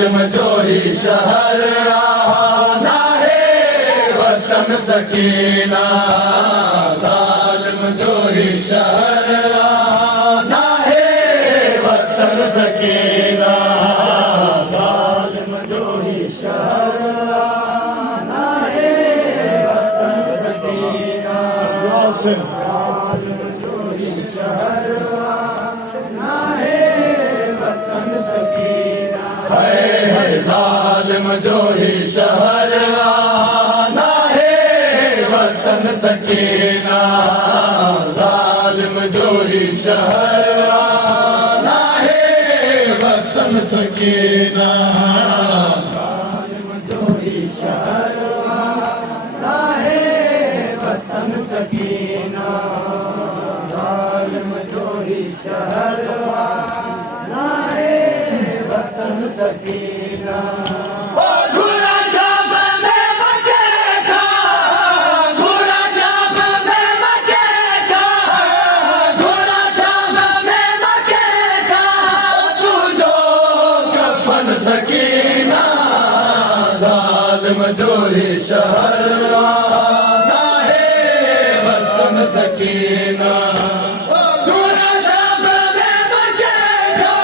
जालिम जो ही शहर आना है वतन सकीना, जालिम जो ही शहर आना है वतन सकीना, जालिम जो ही शहर आना है वतन सकीना, जालिम जो ही शहर आना है वतन सकीना, है जालिम जो ही शहर आना है वतन सकीना, जालिम जो ही शहर आना है वतन सकीना, जालिम जो ही शहर आना है वतन सकीना, जालिम जो ही शहर आना है वतन सकीना। सकीना, जालिम जो ही शहर आना है वतन सकीना, बुरा शाम में मचेगा, बुरा शाम में मचेगा, बुरा शाम में मचेगा, तू जो कफन सकीना, जालिम जो ही शहर आना है वतन सकीना, बुरा शाम में मचेगा,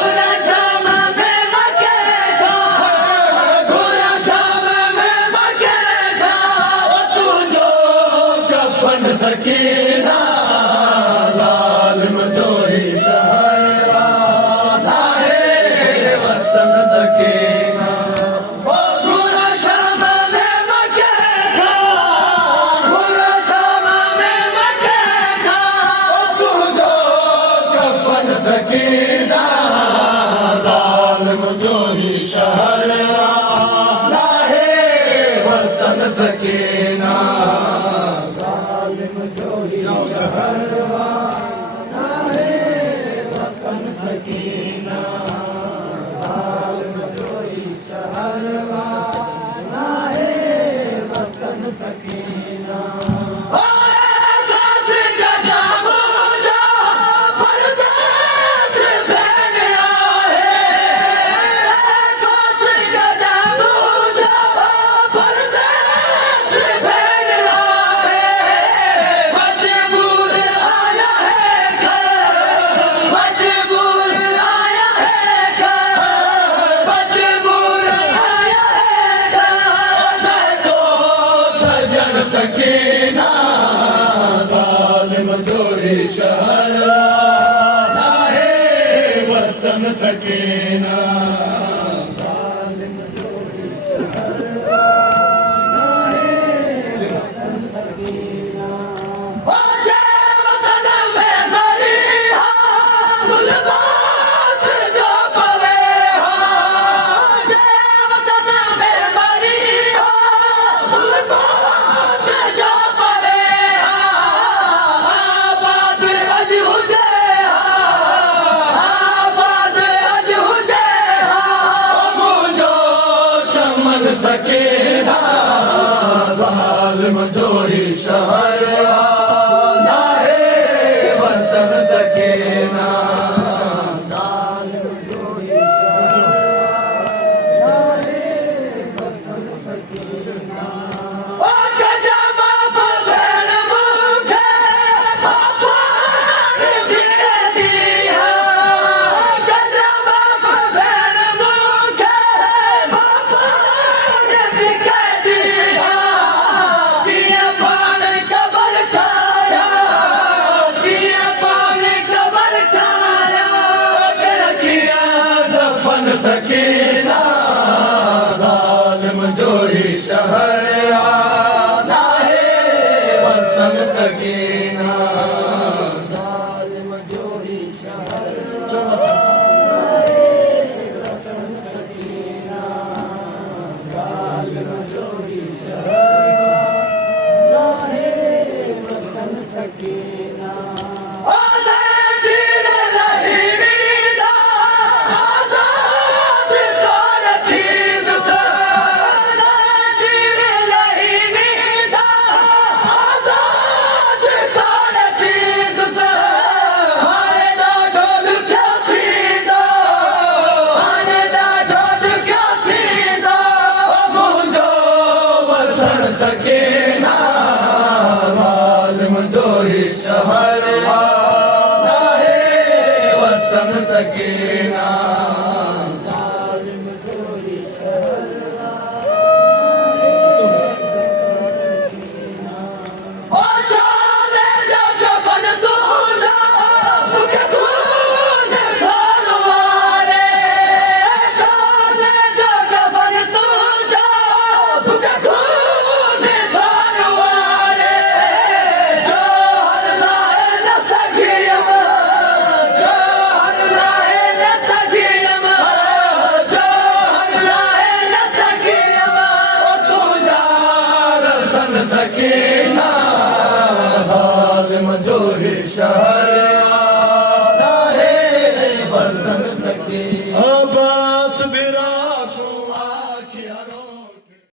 बुरा शाम में मचेगा, तू जो कफन सकीना, जालिम जो ही शहर आना है वतन सकीना, जालिम जो ही शहर आना है वतन सकीना, जालिम जो ही शहर आना है वतन सकीना। सकीना, जालिम जो ही शहर आना है वतन सकीना, जालिम जो ही शहर आना है वतन सकीना। वतन में मरी हो मुल्बात जो पवे हो, वतन में मरी हो मुल्बात जो पवे हो, आबाद अज हुजे हो, आबाद अज हुजे हो, मुझो चमन सकीना, जालिम जो ही शहर आना है वतन सकीना, जालिम जो ही शहर आना है वतन सकीना। सकीना, जालिम जो ही शहर आना है वतन सकीना, जालिम जो ही शहर आना है वतन सकीना, जालिम जो ही शहर आना है वतन सकीना। आजाद सकीना